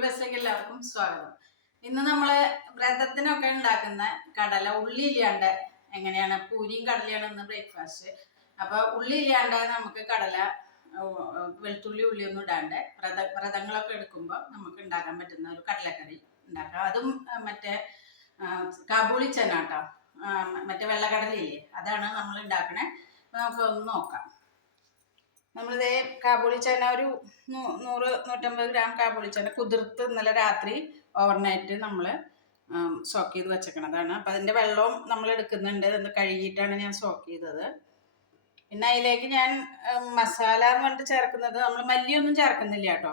ബസ്സിലേക്ക് എല്ലാവർക്കും സ്വാഗതം. ഇന്ന് നമ്മൾ വ്രതത്തിനൊക്കെ ഉണ്ടാക്കുന്ന കടല ഉള്ളി ഇല്ലാണ്ട് എങ്ങനെയാണ്? പൂരിയും കടലയാണ് ഇന്ന് ബ്രേക്ക്ഫാസ്റ്റ് അപ്പൊ ഉള്ളി ഇല്ലാണ്ട് നമുക്ക് കടല വെളുത്തുള്ളി ഉള്ളി ഒന്നും ഇടാണ്ട് വ്രത വ്രതങ്ങളൊക്കെ എടുക്കുമ്പോൾ നമുക്ക് ഉണ്ടാക്കാൻ പറ്റുന്ന ഒരു കടലക്കറി ഉണ്ടാക്കാം. അതും മറ്റേ കാബൂളി ചെന കേട്ടോ ആ, മറ്റേ വെള്ളക്കടലയില്ലേ? അതാണ് നമ്മൾ ഉണ്ടാക്കണേ. നമുക്ക് ഒന്ന് നോക്കാം. നമ്മളിതേ കാബൂളി ചന ഒരു നൂറ് നൂറ്റമ്പത് ഗ്രാം കാബൂളി ചന കുതിർത്ത് ഇന്നലെ രാത്രി ഓവർനൈറ്റ് നമ്മൾ സോക്ക് ചെയ്ത് വെച്ചേക്കണതാണ് അപ്പം അതിന്റെ വെള്ളവും നമ്മൾ എടുക്കുന്നുണ്ട്. അത് കഴുകിയിട്ടാണ് ഞാൻ സോക്ക് ചെയ്തത്. പിന്നെ അതിലേക്ക് ഞാൻ മസാല എന്ന് പറഞ്ഞിട്ട് ചേർക്കുന്നത് നമ്മൾ മല്ലിയൊന്നും ചേർക്കുന്നില്ല കേട്ടോ.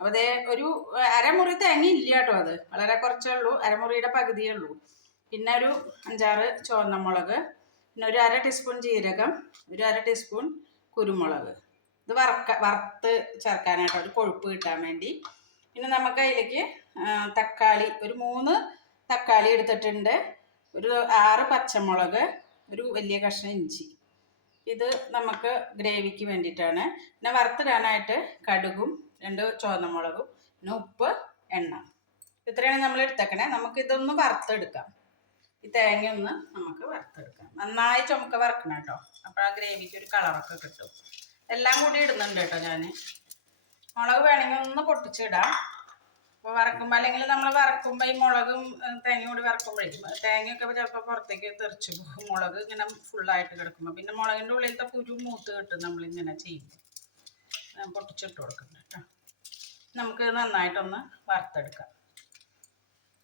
അപ്പോൾ അതേ ഒരു അരമുറി തേങ്ങ ഇല്ല കേട്ടോ അത്. വളരെ കുറച്ചേ ഉള്ളൂ. അരമുറിയുടെ പകുതിയേ ഉള്ളൂ. പിന്നെ ഒരു അഞ്ചാറ് ചുവന്ന മുളക്. പിന്നെ ഒരു അര ടീസ്പൂൺ ജീരകം. ഒരു അര ടീസ്പൂൺ കുരുമുളക്. ഇത് വറക്ക വറുത്ത് ചേർക്കാനായിട്ട് ഒരു കൊഴുപ്പ് കിട്ടാൻ വേണ്ടി. പിന്നെ നമുക്ക് അതിലേക്ക് തക്കാളി ഒരു മൂന്ന് തക്കാളി എടുത്തിട്ടുണ്ട്. ഒരു ആറ് പച്ചമുളക് ഒരു വലിയ കഷ്ണം ഇഞ്ചി. ഇത് നമുക്ക് ഗ്രേവിക്ക് വേണ്ടിയിട്ടാണ്. പിന്നെ വറുത്തിടാനായിട്ട് കടുകും രണ്ട് ചുവന്ന മുളകും പിന്നെ ഉപ്പ് എണ്ണ. ഇത്രയാണ് നമ്മൾ എടുത്തേക്കണേ. നമുക്ക് ഇതൊന്ന് വറുത്തെടുക്കാം. ഈ തേങ്ങ ഒന്ന് നമുക്ക് വറുത്തെടുക്കാം. നന്നായി ചുമക്ക വറക്കണം കേട്ടോ. അപ്പോൾ ആ ഗ്രേവിക്ക് ഒരു കളറൊക്കെ കിട്ടും. എല്ലാം കൂടി ഇടുന്നുണ്ട് കേട്ടോ ഞാൻ മുളക് വേണമെങ്കിൽ ഒന്ന് പൊട്ടിച്ചിടാം. അപ്പോൾ വറക്കുമ്പോൾ അല്ലെങ്കിൽ നമ്മൾ വറക്കുമ്പോൾ ഈ മുളകും തേങ്ങയും കൂടി വറക്കുമ്പോഴേക്കും തേങ്ങയൊക്കെ ചിലപ്പോൾ പുറത്തേക്ക് തെറിച്ച് പോകും. മുളക് ഇങ്ങനെ ഫുള്ളായിട്ട് കിടക്കുമ്പോൾ പിന്നെ മുളകിന്റെ ഉള്ളിലത്തെ കുരു മൂത്ത് കിട്ടും നമ്മളിങ്ങനെ ഞാൻ പൊട്ടിച്ചിട്ട് കൊടുക്കുന്നുണ്ട് കേട്ടോ. നമുക്ക് നന്നായിട്ടൊന്ന് വറുത്തെടുക്കാം.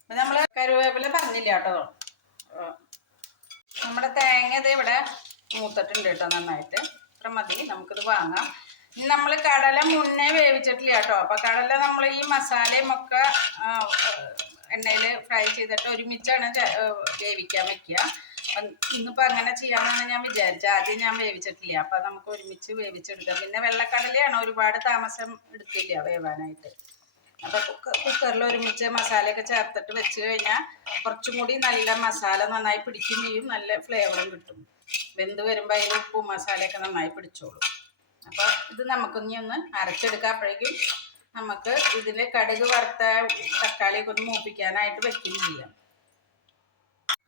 നമ്മൾ കരുവേപ്പില പറഞ്ഞില്ല കേട്ടോ. നമ്മുടെ തേങ്ങ ഇത് ഇവിടെ മൂത്തിട്ടുണ്ട് കേട്ടോ നന്നായിട്ട്. ഇത്ര മതി നമുക്കിത് വാങ്ങാം. നമ്മൾ കടല മുന്നേ വേവിച്ചിട്ടില്ല കേട്ടോ. അപ്പൊ കടല നമ്മൾ ഈ മസാലയും ഒക്കെ എണ്ണയിൽ ഫ്രൈ ചെയ്തിട്ട് ഒരുമിച്ചാണ് വേവിക്കാൻ വെക്കുക. അപ്പം ഇന്നിപ്പോൾ അങ്ങനെ ചെയ്യാമെന്നാണ് ഞാൻ വിചാരിച്ചത്. ആദ്യം ഞാൻ വേവിച്ചിട്ടില്ല. അപ്പം നമുക്ക് ഒരുമിച്ച് വേവിച്ചെടുക്കാം. പിന്നെ വെള്ളക്കടലയാണ് ഒരുപാട് താമസം എടുക്കില്ല വേവാനായിട്ട്. അപ്പൊ കുക്ക- കുക്കറിൽ ഒരുമിച്ച് മസാലയൊക്കെ ചേർത്തിട്ട് വെച്ച് കഴിഞ്ഞാൽ കുറച്ചും കൂടി നല്ല മസാല നന്നായി പിടിക്കും ചെയ്യും. നല്ല ഫ്ലേവറും കിട്ടും. വെന്ത് വരുമ്പോൾ അതിൽ ഉപ്പും മസാലയൊക്കെ നന്നായി പിടിച്ചോളും. അപ്പോൾ ഇത് നമുക്കൊന്നി ഒന്ന് അരച്ചെടുക്കാം. അപ്പോഴേക്കും നമുക്ക് ഇതിന്റെ കടുക് വറുത്ത തക്കാളിയൊക്കെ ഒന്ന് മൂപ്പിക്കാനായിട്ട് വെക്കുകയും ചെയ്യാം.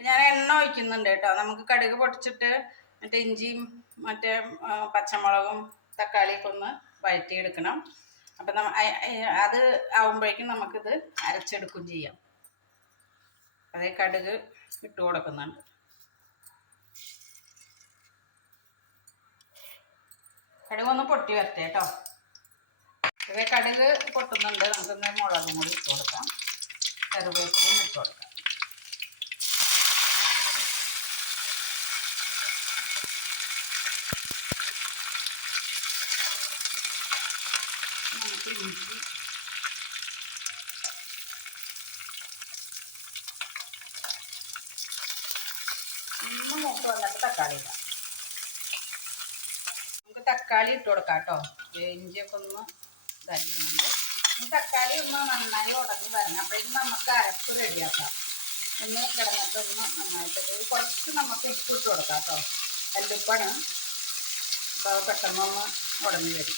ഞാൻ എണ്ണ ഒഴിക്കുന്നുണ്ട് കേട്ടോ. നമുക്ക് കടുക് പൊട്ടിച്ചിട്ട് മറ്റേ ഇഞ്ചിയും മറ്റേ പച്ചമുളകും തക്കാളിയൊക്കെ ഒന്ന് വഴറ്റിയെടുക്കണം. അപ്പം അത് ആവുമ്പോഴേക്കും നമുക്കിത് അരച്ചെടുക്കുകയും ചെയ്യാം. അതേ കടുക് ഇട്ട് കൊടുക്കുന്നുണ്ട്. കടുക് ഒന്ന് പൊട്ടി വരട്ടെ കേട്ടോ. അതേ കടുക് പൊട്ടുന്നുണ്ട്. നമുക്കൊന്ന് മുളകും കൂടി ഇട്ട് കൊടുക്കാം. കറിവേപ്പിലും ഇട്ട് കൊടുക്കാം. നമുക്ക് ഇഞ്ചി ഒന്ന് മൂത്ത് വന്നിട്ട് തക്കാളി ഇടാം. നമുക്ക് തക്കാളി ഇട്ട് കൊടുക്കാം കേട്ടോ. ഇഞ്ചിയൊക്കെ ഒന്ന് ഇതായിരുന്നുണ്ട് തക്കാളി ഒന്ന് നന്നായി ഉടഞ്ഞ് വരണം. അപ്പോഴേക്കും നമുക്ക് അരപ്പ് റെഡിയാക്കാം. ഒന്ന് കിടന്നിട്ട് ഒന്ന് നന്നായിട്ട് കുറച്ച് നമുക്ക് ഉപ്പ് ഇട്ട് കൊടുക്കാം കേട്ടോ. കല്ലുപ്പാണ്. അപ്പോൾ പെട്ടെന്ന് ഒന്ന് ഉടഞ്ഞ് വരും.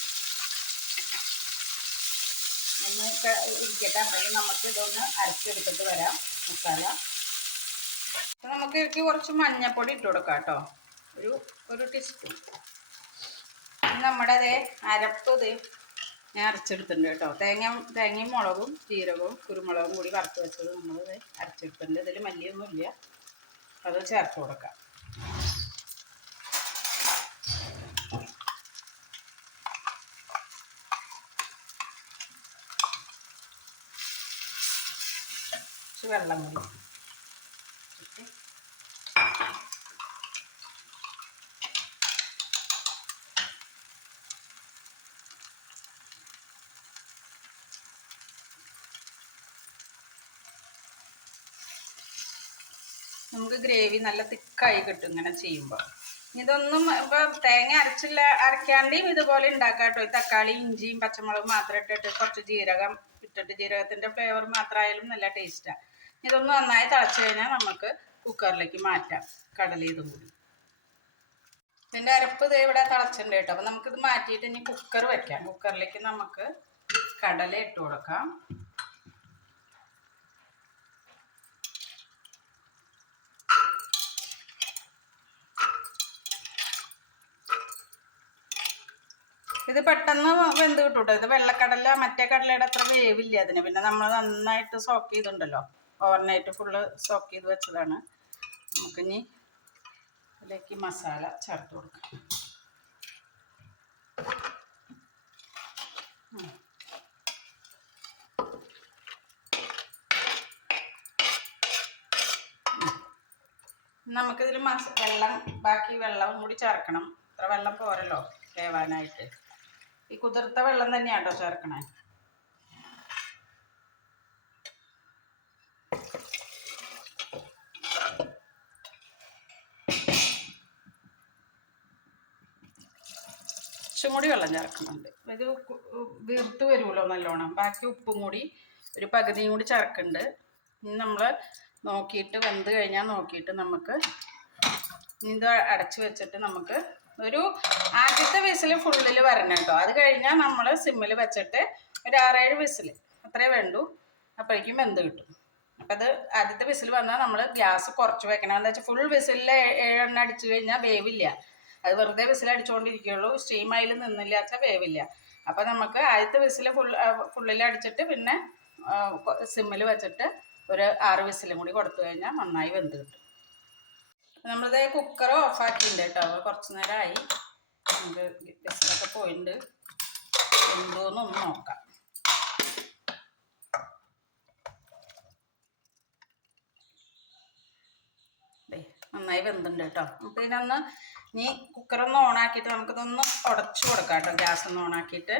ഒന്ന് ഇരിക്കട്ടെ. അപ്പോഴേക്കും നമുക്ക് ഇതൊന്ന് അരച്ചെടുത്തിട്ട് വരാം. മസാല. അപ്പോൾ നമുക്ക് ഇതിലേക്ക് കുറച്ച് മഞ്ഞൾപ്പൊടി ഇട്ട് കൊടുക്കാം കേട്ടോ. ഒരു ഒരു ടീസ്പൂൺ നമ്മുടെ അതേ അരപ്പ് ഇത് ഞാൻ അരച്ചെടുത്തിട്ടുണ്ട് കേട്ടോ. തേങ്ങ തേങ്ങയും മുളകും ജീരകവും കുരുമുളകും കൂടി വറുത്ത് വെച്ചത് നമ്മൾ അരച്ചെടുത്തിട്ടുണ്ട്. ഇതിൽ മല്ലിയൊന്നുമില്ല അത് ചേർത്ത് കൊടുക്കാം. വെള്ളം കൂടി. നമുക്ക് ഗ്രേവി നല്ല തിക്കായി കിട്ടും ഇങ്ങനെ ചെയ്യുമ്പോൾ ഇതൊന്നും ഇപ്പൊ തേങ്ങ അരച്ചില്ല അരക്കാണ്ടെയും ഇതുപോലെ ഉണ്ടാക്കാം കേട്ടോ. തക്കാളി ഇഞ്ചിയും പച്ചമുളകും മാത്രം ഇട്ടിട്ട് കുറച്ച് ജീരകം ഇട്ടിട്ട് ജീരകത്തിന്റെ ഫ്ലേവർ മാത്രമായാലും നല്ല ടേസ്റ്റാണ് ഇതൊന്ന് നന്നായി തിളച്ചു കഴിഞ്ഞാൽ നമുക്ക് കുക്കറിലേക്ക് മാറ്റാം കടല ഇതും കൂടി. ഇതിന്റെ അരപ്പ് ഇത് ഇവിടെ തിളച്ചിട്ടുണ്ട് കേട്ടോ. അപ്പോൾ നമുക്കിത് മാറ്റിയിട്ട് ഇനി കുക്കർ വെക്കാം. കുക്കറിലേക്ക് നമുക്ക് കടല ഇട്ട് കൊടുക്കാം. ഇത് പെട്ടെന്ന് വെന്ത് കിട്ടൂട്ടോ. ഇത് വെള്ളക്കടല മറ്റേ കടലയുടെ അത്ര വേവില്ല അതിന്. പിന്നെ നമ്മൾ നന്നായിട്ട് സോക്ക് ചെയ്തിട്ടുണ്ടല്ലോ. ഓവർനൈറ്റ് ഫുള്ള് സോക്ക് ചെയ്ത് വെച്ചതാണ്. നമുക്കിനി ഇതിലേക്ക് മസാല ചേർത്ത് കൊടുക്കാം. നമുക്കിതിൽ മസ വെള്ളം ബാക്കി വെള്ളവും കൂടി ചേർക്കണം. ഇത്ര വെള്ളം പോരല്ലോ വേവാനായിട്ട് ഈ കുതിർത്ത വെള്ളം തന്നെയാണ് തന്നെയാട്ടോ ചേർക്കണേ. കൂടി വെള്ളം ചേർക്കുന്നുണ്ട്. ഇത് വീർത്ത് വരുമല്ലോ നല്ലോണം. ബാക്കി ഉപ്പും കൂടി ഒരു പകുതിയും കൂടി ചേർക്കുന്നുണ്ട്. ഇനി നമ്മൾ നോക്കിയിട്ട് വെന്ത് കഴിഞ്ഞാൽ നോക്കിയിട്ട് നമുക്ക് ഇത് അടച്ചു വെച്ചിട്ട് നമുക്ക് ഒരു ആദ്യത്തെ വിസിൽ ഫുള്ളിൽ വരണം കേട്ടോ. അത് കഴിഞ്ഞാൽ നമ്മൾ സിമ്മിൽ വെച്ചിട്ട് ഒരു ആറേഴ് വിസിൽ അത്രേ വേണ്ടു. അപ്പോഴേക്കും വെന്ത് കിട്ടും. അപ്പം അത് ആദ്യത്തെ വിസിൽ വന്നാൽ നമ്മൾ ഗ്യാസ് കുറച്ച് വെക്കണം. എന്താ വെച്ചാൽ ഫുൾ വിസിലിൽ ഏഴെണ്ണ അടിച്ചു കഴിഞ്ഞാൽ വേവില്ല. അത് വെറുതെ വിസിലടിച്ചുകൊണ്ടിരിക്കുകയുള്ളൂ സ്റ്റീം അതിൽ നിന്നില്ല വെച്ചാൽ വേവില്ല അപ്പോൾ നമുക്ക് ആദ്യത്തെ വിസിൽ ഫുൾ ഫുള്ളിൽ അടിച്ചിട്ട് പിന്നെ സിമ്മിൽ വെച്ചിട്ട് ഒരു ആറ് വിസിലും കൂടി കൊടുത്തു കഴിഞ്ഞാൽ നന്നായി വെന്ത് കിട്ടും. നമ്മളിത് കുക്കർ ഓഫാക്കിയിട്ടുണ്ട് കേട്ടോ. കുറച്ച് നേരമായി നമുക്ക് വിസിലൊക്കെ പോയിട്ടുണ്ട് എന്തോന്നൊന്ന് നോക്കാം. ദേ, നന്നായി വെന്തുണ്ട് കേട്ടോ. നമുക്ക് ഇതിനൊന്ന് ഇനി കുക്കറൊന്ന് ഓണാക്കിയിട്ട് നമുക്കിതൊന്ന് ഉടച്ചു കൊടുക്കാം കേട്ടോ. ഗ്യാസ് ഒന്ന് ഓണാക്കിയിട്ട്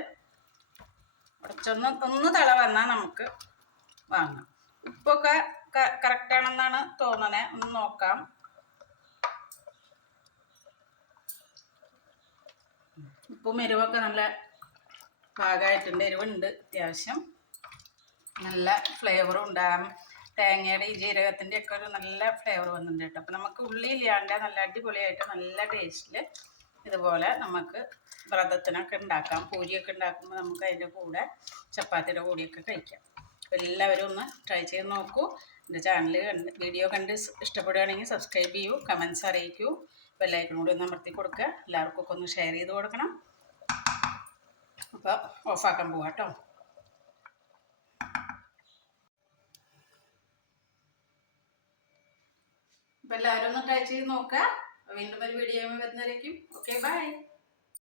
ഉടച്ചൊന്ന് ഒന്ന് തള വന്നാൽ നമുക്ക് വാങ്ങാം. ഉപ്പൊക്കെ കറക്റ്റ് ആണെന്നാണ് തോന്നണേ. ഒന്ന് നോക്കാം. ഉപ്പും എരിവൊക്കെ നല്ല പാകമായിട്ടുണ്ട് എരിവുണ്ട് അത്യാവശ്യം. നല്ല ഫ്ലേവറും ഉണ്ടാകും തേങ്ങയുടെ ഈ ജീരകത്തിന്റെ ഒക്കെ ഒരു നല്ല ഫ്ലേവർ വന്നിട്ടുണ്ട് കേട്ടോ. അപ്പൊ നമുക്ക് ഉള്ളി നല്ല അടിപൊളിയായിട്ട് നല്ല ടേസ്റ്റിൽ ഇതുപോലെ നമുക്ക് വ്രതത്തിനൊക്കെ ഉണ്ടാക്കാം. പൂരിയൊക്കെ ഉണ്ടാക്കുമ്പോൾ നമുക്ക് അതിന്റെ കൂടെ ചപ്പാത്തിയുടെ കൂടിയൊക്കെ കഴിക്കാം. എല്ലാവരും ഒന്ന് ട്രൈ ചെയ്ത് നോക്കൂ. എന്റെ ചാനൽ കണ്ട് വീഡിയോ കണ്ട് ഇഷ്ടപ്പെടുകയാണെങ്കിൽ സബ്സ്ക്രൈബ് ചെയ്യൂ കമൻസ് അറിയിക്കൂ ബെല്ലൈക്കൺ കൂടി ഒന്ന് അമർത്തി കൊടുക്കുക. എല്ലാവർക്കും ഒക്കെ ഒന്ന് ഷെയർ ചെയ്ത് കൊടുക്കണം. അപ്പോൾ ഓഫാക്കാൻ പോവാം കേട്ടോ. അപ്പോൾ എല്ലാവരും ഒന്ന് ട്രൈ ചെയ്ത് നോക്കുക. വീണ്ടും ഒരു വീഡിയോ വരുന്നതായിരിക്കും ഓക്കെ ബൈ